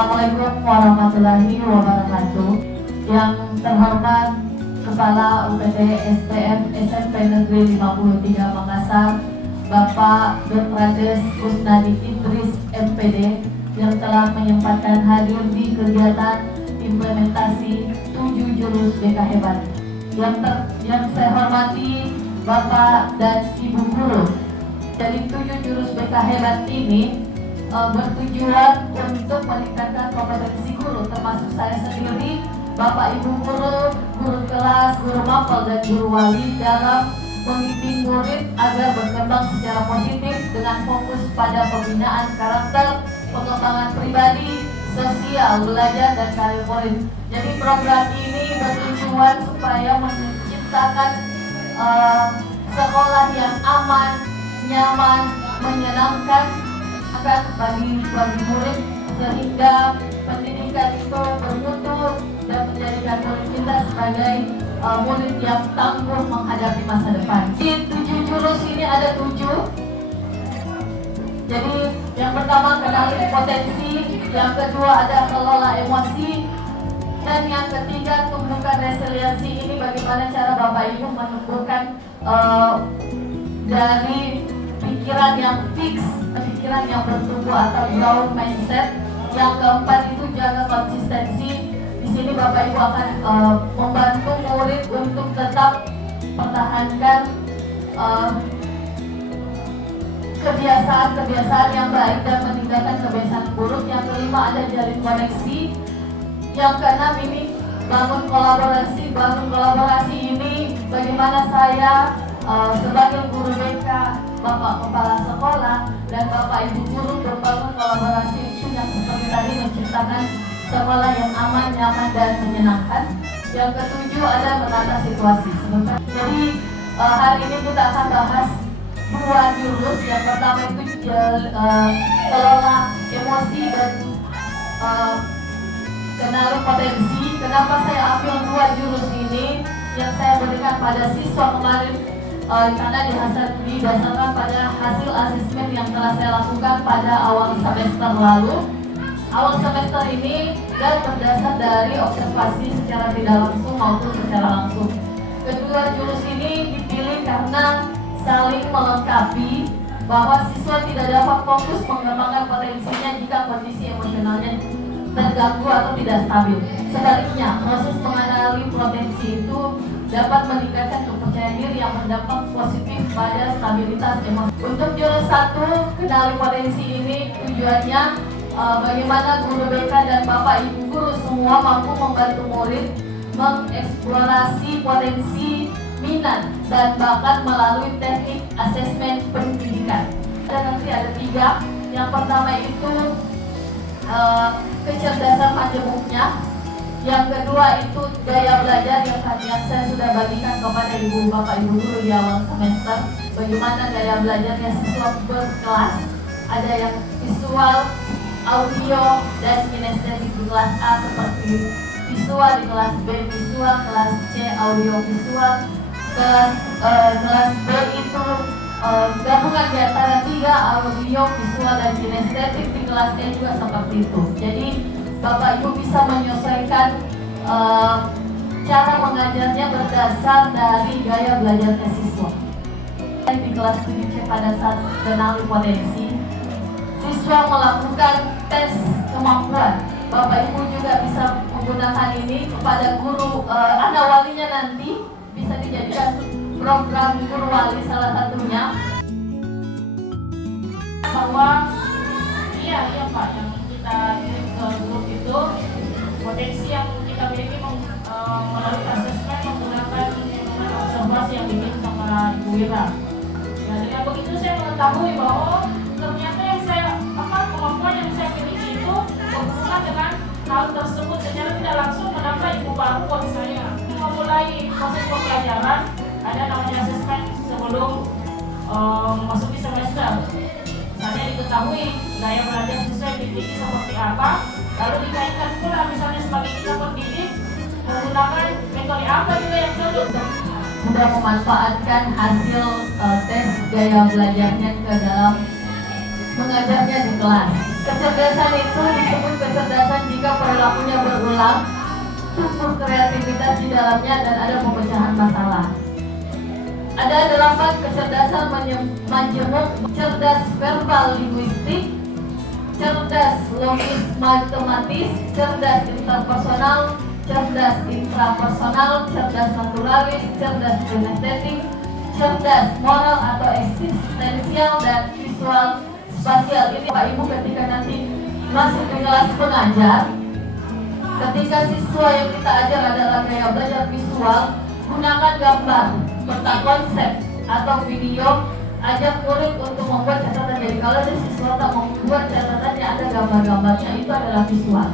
Assalamualaikum warahmatullahi wabarakatuh. Yang terhormat Kepala UPT STM SMP Negeri 53 Makassar, Bapak Berprades Kusnadi Idris MPD, yang telah menyempatkan hadir di kegiatan implementasi 7 jurus BK Hebat. Yang saya hormati Bapak dan Ibu Guru. Dari 7 jurus BK Hebat ini bertujuan untuk meningkatkan kompetensi guru, termasuk saya sendiri, Bapak Ibu guru, guru kelas, guru mapel dan guru wali dalam membimbing murid agar berkembang secara positif dengan fokus pada pembinaan karakter, pengembangan pribadi, sosial, belajar dan karir murid. Jadi program ini bertujuan supaya menciptakan sekolah yang aman, nyaman, menyenangkan bagi murid, sehingga pendidikan itu bermutu dan menjadikan murid kita sebagai murid yang tangguh menghadapi masa depan. Di 7 jurus ini ada 7. Jadi yang pertama kenali potensi, yang kedua ada kelola emosi, dan yang ketiga tumbuhkan resiliensi. Ini bagaimana cara Bapak Ibu menumbuhkan dari pikiran yang fix, pikiran yang bertumbuh atau growth mindset. Yang keempat itu jaga konsistensi. Di sini Bapak Ibu akan membantu murid untuk tetap pertahankan kebiasaan yang baik dan meninggalkan kebiasaan buruk. Yang kelima ada jalin koneksi. Yang keenam ini bangun kolaborasi. Bangun kolaborasi ini bagaimana saya sebagai guru BK, Bapak Kepala Sekolah, dan Bapak Ibu guru membangun kolaborasi itu yang seperti tadi menciptakan sekolah yang aman, nyaman, dan menyenangkan. Yang ketujuh ada menata situasi. Jadi hari ini kita akan bahas 2 jurus. Yang pertama itu kelola emosi dan kenali potensi. Kenapa saya ambil 2 jurus ini yang saya berikan pada siswa kemarin? Karena didasarkan pada hasil asesmen yang telah saya lakukan pada awal semester lalu. Awal semester ini dan berdasar dari observasi secara tidak langsung maupun secara langsung. Kedua jurus ini dipilih karena saling melengkapi, bahwa siswa tidak dapat fokus mengembangkan potensinya jika kondisi emosionalnya terganggu atau tidak stabil. Sebaliknya, proses mengenali potensi itu dapat meningkatkan kepercayaan diri yang berdampak positif pada stabilitas emosi. Untuk jurus 1, kenali potensi ini tujuannya bagaimana guru BK dan Bapak Ibu guru semua mampu membantu murid mengeksplorasi potensi, minat, dan bakat melalui teknik asesmen pendidikan. Dan nanti ada 3. Yang pertama itu kecerdasan majemuknya. Yang kedua itu gaya belajar yang saya sudah bagikan kepada Ibu Bapak Ibu guru di awal semester. Bagaimana gaya belajarnya siswa berkelas. Ada yang visual, audio, dan kinestetik di kelas A seperti visual, di kelas B visual, kelas C audio visual, kelas B itu gabungan di antara 3, audio, visual, dan kinestetik. Di kelas E juga seperti itu. Jadi Bapak Ibu bisa menyesuaikan cara mengajarnya berdasar dari gaya belajar siswa. Di kelas 7C pada saat kenali potensi, siswa melakukan tes kemampuan. Bapak Ibu juga bisa menggunakan ini kepada guru, anak walinya nanti bisa dijadikan program guru wali salah satunya. Bahwa iya Pak, yang kita kirim ke grup itu potensi yang kita miliki melalui asesmen menggunakan observasi yang dibikin sama Ibu Wira. Nah, dengan begitu saya mengetahui bahwa ternyata yang kemampuan yang saya miliki itu berhubungan dengan hal tersebut secara tidak langsung menambah ilmu baru buat saya. Memulai proses pembelajaran ada namanya asesmen sebelum memasuki semester. Misalnya diketahui gaya belajar siswa yang dimiliki seperti apa, lalu dikaitkan pula misalnya sebagai kita pendidik menggunakan metode apa juga yang cocok. Sudah memanfaatkan hasil tes gaya belajarnya ke dalam mengajarnya di kelas. Kecerdasan itu disebut kecerdasan jika perilakunya berulang, tumbuh kreativitas di dalamnya, dan ada pemecahan masalah. Ada 8 kecerdasan majemuk: cerdas verbal linguistik, cerdas logis matematis, cerdas interpersonal, cerdas intrapersonal, cerdas naturalis, cerdas kinestetik, cerdas moral atau eksistensial, dan visual spasial. Ini Pak Ibu ketika nanti masuk ke kelas pengajar, ketika siswa yang kita ajar adalah gaya belajar visual, gunakan gambar, peta konsep atau video, ajak murid untuk membuat catatan. Jadi kalau ada siswa tak membuat catatannya, ada gambar-gambarnya, itu adalah visual.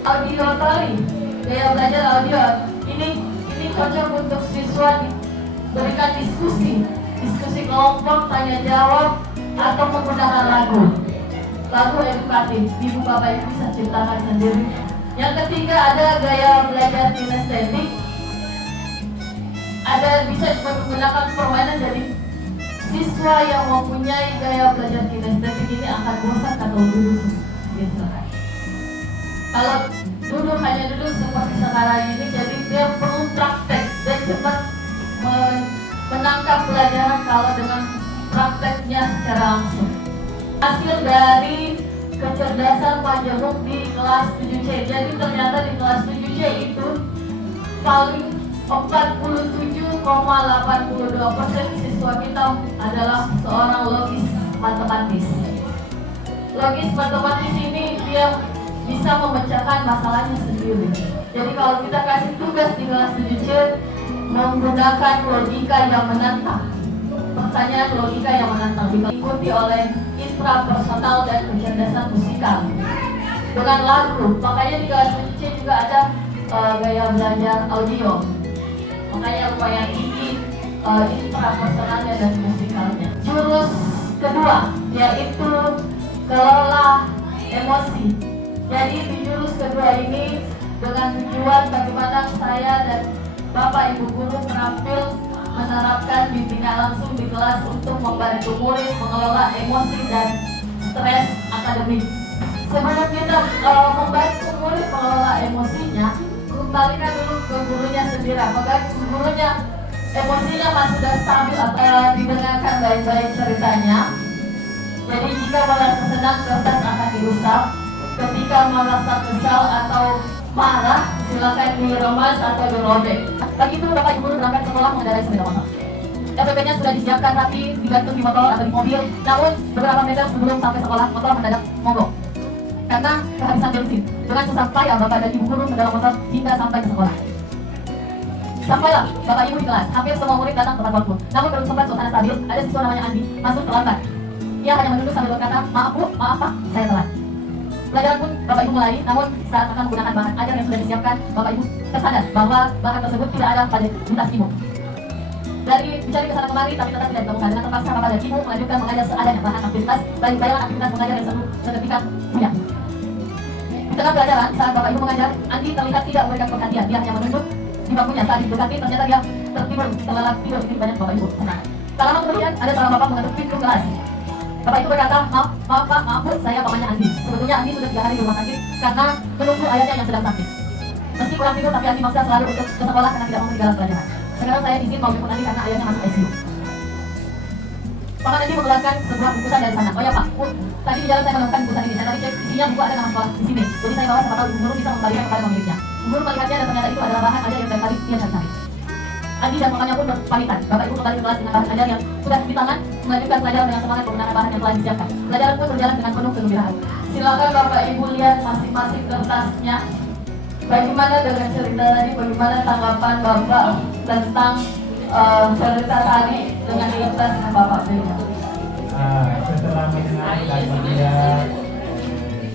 Auditory, gaya belajar audio, ini cocok untuk siswa berikan diskusi kelompok, tanya jawab, atau menggunakan lagu edukatif. Ibu bapak ibu bisa ciptakan sendiri. Yang ketiga ada gaya belajar kinestetik, ada bisa menggunakan permainan. Jadi siswa yang mempunyai gaya belajar kinestetik ini akan bosan atau duduk gitu. Kalau duduk hanya duduk seperti sekarang ini, jadi dia perlu praktek dan cepat menangkap pelajaran kalau dengan prakteknya secara langsung. Hasil dari kecerdasan majemuk di kelas 7C. Jadi ternyata di kelas 7C itu paling 47,82% siswa kita adalah seorang logis matematis. Logis matematis ini dia bisa memecahkan masalahnya sendiri. Jadi kalau kita kasih tugas di kelas 7C menggunakan logika yang menantang, pertanyaan logika yang menantang, diikuti oleh intrapersonal dan kecerdasan musikal dengan lagu. Makanya di kelas 7C juga ada gaya belajar audio. Makanya upaya tinggi intrapersonalnya dan musikalnya. Jurus kedua yaitu kelola emosi. Jadi di jurus kedua ini dengan tujuan bagaimana saya dan Bapak Ibu guru terampil menerapkan bimbingan langsung di kelas untuk membantu murid mengelola emosi dan stres akademik. Sebelum kita membantu murid mengelola emosinya, kembalikan dulu ke gurunya sendiri. Apakah gurunya emosinya masih sudah stabil atau didengarkan baik-baik ceritanya. Jadi jika merasa senang, kertas akan dirusak. Ketika merasa kesal atau marah, silakan diremas atau dirobek. Bagi itu Bapak Ibu berangkat sekolah mengendarai sepeda motor. FPP-nya sudah disiapkan rapi, digantung di motor atau di mobil. Namun beberapa meter sebelum sampai sekolah, motor mendadak mogok karena kehabisan bensin. Dengan susah payah Bapak dan Ibu guru mendorong motor hingga sampai ke sekolah. Sampailah Bapak Ibu di kelas, hampir semua murid datang tepat waktu. Namun belum sempat suasana stabil, ada siswa namanya Andi masuk terlambat. Ia hanya menunduk sambil berkata, "Maaf Bu, maaf Pak, saya telat." Pelajaran pun Bapak Ibu mulai, namun saat akan menggunakan bahan ajar yang sudah disiapkan, Bapak Ibu tersadar bahwa bahan tersebut tidak ada pada tas Ibu. Dari mencari kesana kemari, tapi tetap tidak ditemukan. Dengan terpaksa Bapak dan Ibu melanjutkan mengajar seadanya bahan aktivitas, bayangan aktivitas mengajar yang seketika punya. Di tengah pelajaran, saat Bapak Ibu mengajar, Andi terlihat tidak memberikan perhatian. Dia hanya menunduk di bangkunya. Saat didekati, ternyata dia tertidur, terlelap tidur. Ini banyak Bapak Ibu tenang. Tak lama kemudian, ada seorang Bapak mengetuk pintu kelas. Bapak Ibu berkata, "Maaf Pak, maaf Bu, saya papanya Andi. Sebetulnya Andi sudah 3 hari di rumah sakit karena menunggu ayahnya yang sedang sakit. Meski kurang tidur, tapi Andi maksa selalu untuk ke sekolah karena tidak mau ketinggalan pelajaran. Sekarang saya izin mau jemput Andi karena ayahnya masuk ICU." Paman Andi mengeluarkan sebuah bungkusan dari sana. "Oh ya Pak, Bu, tadi di jalan saya menemukan bungkusan ini. Saya tadi cek isinya buku ada nama sekolah di sini. Jadi saya bawa siapa tahu Ibu guru bisa mengembalikan kepada pemiliknya." Ibu guru melihatnya dan ternyata itu adalah bahan ajar yang dari tadi dia cari-cari. Andi dan pamannya pun berpamitan. Bapak Ibu kembali ke kelas dengan bahan ajar yang sudah di tangan, melanjutkan pelajaran dengan semangat menggunakan bahan yang telah disiapkan. Pelajaran pun berjalan dengan penuh kegembiraan. Silakan Bapak Ibu lihat masing-masing kertasnya. Bagaimana dengan cerita tadi? Bagaimana tanggapan Bapak tentang cerita tadi dengan kertas dengan Bapak beda? Setelah mendengar dan melihat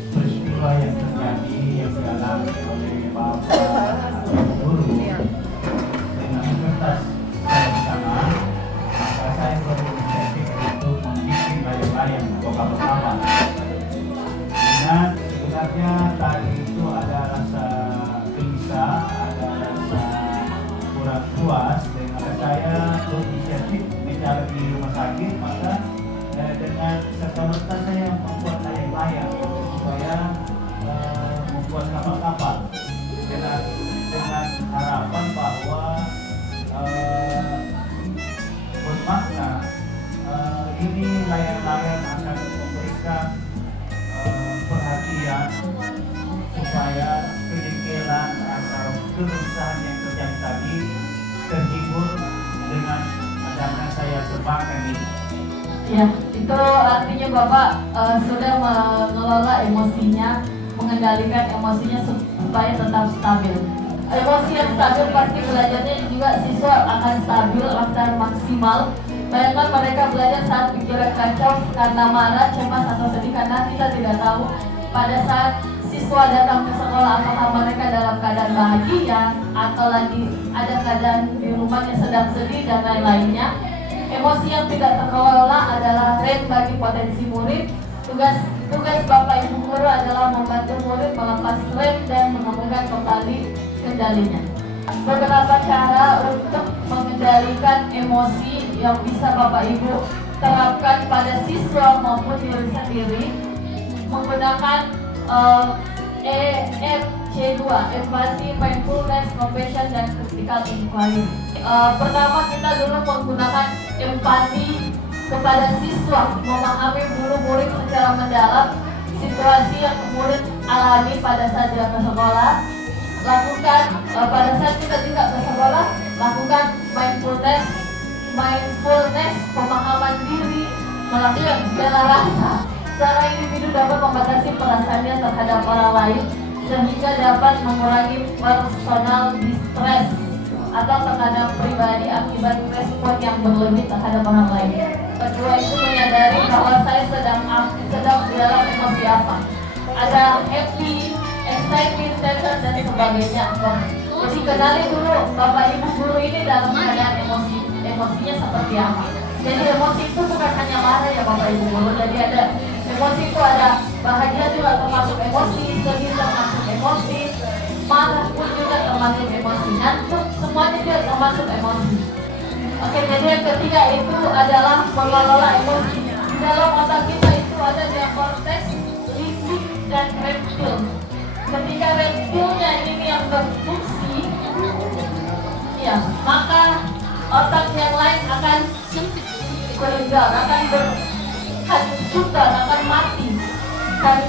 peristiwa yang terjadi yang dialami oleh Bapak guru dengan kertas di sana, maka saya berinisiatif untuk membuat layang-layang beberapa. Dan sebenarnya tadi itu ada rasa gelisah, ada rasa kurang puas dengan saya berinisiatif bicara di rumah sakit, maka dengan serta-merta saya membuat layang melupakan ini. Ya, itu artinya Bapak sudah mengelola emosinya, mengendalikan emosinya supaya tetap stabil. Emosi yang stabil pasti belajarnya juga siswa akan stabil, akan maksimal. Bayangkan mereka belajar saat pikiran kacau karena marah, cemas atau sedih karena kita tidak tahu pada saat siswa datang ke sekolah apakah mereka dalam keadaan bahagia atau lagi ada keadaan di rumahnya sedang sedih dan lain-lainnya. Emosi yang tidak terkelola adalah rem bagi potensi murid. Tugas Bapak Ibu guru adalah membantu murid melepas rem dan menemukan kembali kendalinya. Beberapa cara untuk mengendalikan emosi yang bisa Bapak Ibu terapkan pada siswa maupun diri sendiri menggunakan EMC2, Empathy, Mindfulness, Compassion, dan Critical Inquiry. Pertama kita dulu menggunakan empati kepada siswa, memahami dulu murid secara mendalam situasi yang murid alami pada saat dia ke sekolah. Lakukan pada saat kita tidak ke sekolah, lakukan mindfulness, pemahaman diri, melakukan segala rasa. Secara individu dapat membatasi perasaannya terhadap orang lain sehingga dapat mengurangi personal distress atau tekanan pribadi akibat respon yang berlebih terhadap orang lain. Kedua itu menyadari bahwa saya sedang dalam emosi apa. Ada happy, excited, tension, dan sebagainya. Jadi kenali dulu Bapak Ibu guru ini dalam keadaan emosinya seperti apa. Jadi emosi itu bukan hanya marah ya Bapak Ibu guru. Jadi ada emosi itu ada bahagia juga termasuk emosi, sedih termasuk emosi, marah pun juga termasuk emosi, ngantuk semuanya juga termasuk emosi. Oke, jadi yang ketiga itu adalah mengelola emosi. Di dalam otak kita itu ada neokortex, limbik, dan reptil. Ketika reptilnya ini yang berfungsi, ya maka otak yang lain akan meninggal, akan berhancur, akan mati. Dan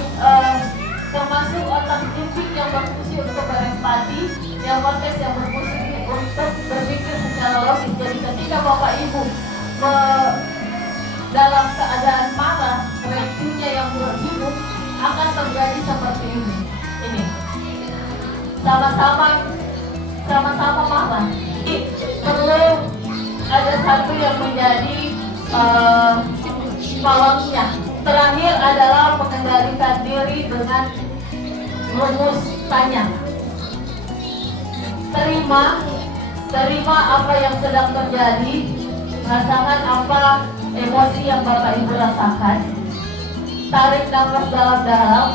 termasuk otak limbik yang berfungsi untuk berempati, neokortex yang berfungsi untuk berpikir secara logis. Jadi ketika Bapak Ibu dalam keadaan marah, reptilnya yang berhidup akan terjadi seperti ini. Sama-sama marah. Perlu ada satu yang menjadi pawangnya. Terakhir adalah mengendalikan diri dengan rumus tanya. Terima apa yang sedang terjadi, rasakan apa emosi yang Bapak Ibu rasakan, tarik nafas dalam-dalam,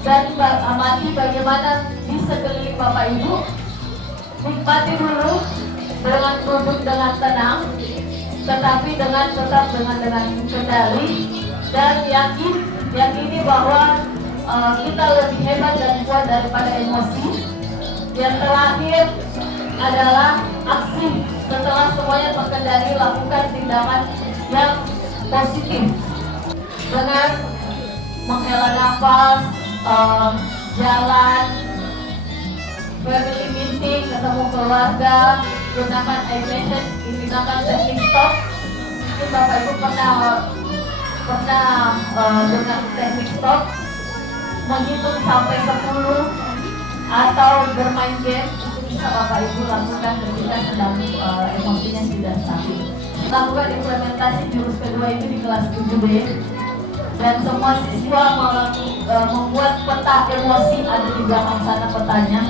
dan amati bagaimana di sekeliling Bapak Ibu. Nikmati dulu dengan duduk dengan tenang, tetapi tetap dengan kendali, dan yakini bahwa kita lebih hebat dan kuat daripada emosi. Yang terakhir adalah aksi. Setelah semuanya terkendali, lakukan tindakan yang positif dengan menghela nafas, jalan, family meeting, ketemu keluarga, gunakan affirmation, gunakan teknik stop. Mungkin Bapak Ibu pernah dengan teknik stop, menghitung sampai 10 atau bermain game. Itu bisa Bapak Ibu lakukan ketika sedang emosinya tidak stabil. Lakukan implementasi jurus kedua itu di kelas 7B, dan semua siswa membuat peta emosi, ada di belakang sana petanya.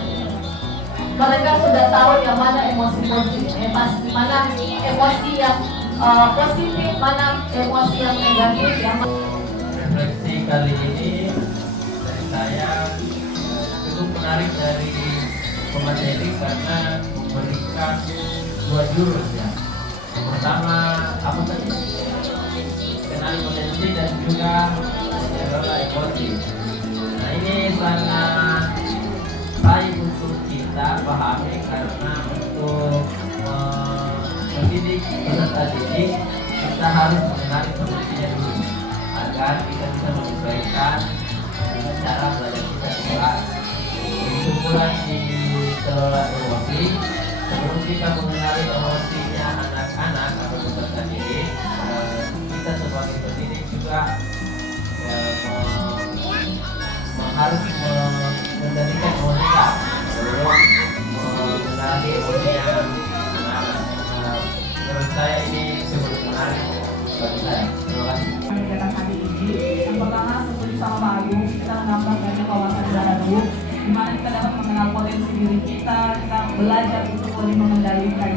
Mereka sudah tahu yang mana emosi positif, mana emosi yang positif, mana emosi yang negatif. Refleksi kali ini dari saya cukup menarik dari pemateri karena memberikan 2 jurus ya. Yang pertama apa tadi? Kenali potensi dan juga mengelola emosi. Nah ini sangat baik untuk kita pahami karena untuk mendidik peserta didik kita harus mengenali potensinya dulu agar kita bisa menyesuaikan cara belajar kita di kelas. Kesimpulan dikelola emosi, sebelum kita mengenali emosinya anak-anak atau peserta didik, harus mengendalikan emosi belum mengenali emosinya anak-anak. Menurut saya ini cukup menarik bagi saya. Terima kasih. Kegiatan hari ini, yang pertama seperti sama Pak Agung, kita menambah banyak wawasan baru, di mana kita dapat mengenal potensi diri kita belajar untuk lebih mengendalikan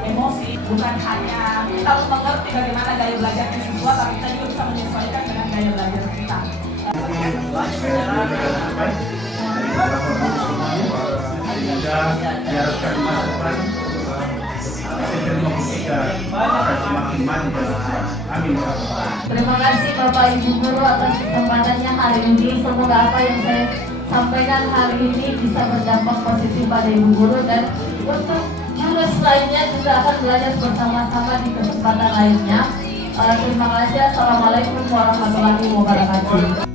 emosi, bukan hanya kita mengerti bagaimana gaya belajarnya siswa, tapi kita juga bisa menyesuaikan dengan gaya belajar kita. Diharapkan di masa depan kita akan semakin maju. Amin. Terima kasih Bapak Ibu Guru atas kesempatannya hari ini. Semoga apa yang saya sampaikan hari ini bisa berdampak positif pada Ibu Guru, dan untuk jurus lainnya juga akan belajar bersama-sama di kesempatan lainnya. Terima kasih. Assalamualaikum warahmatullahi wabarakatuh.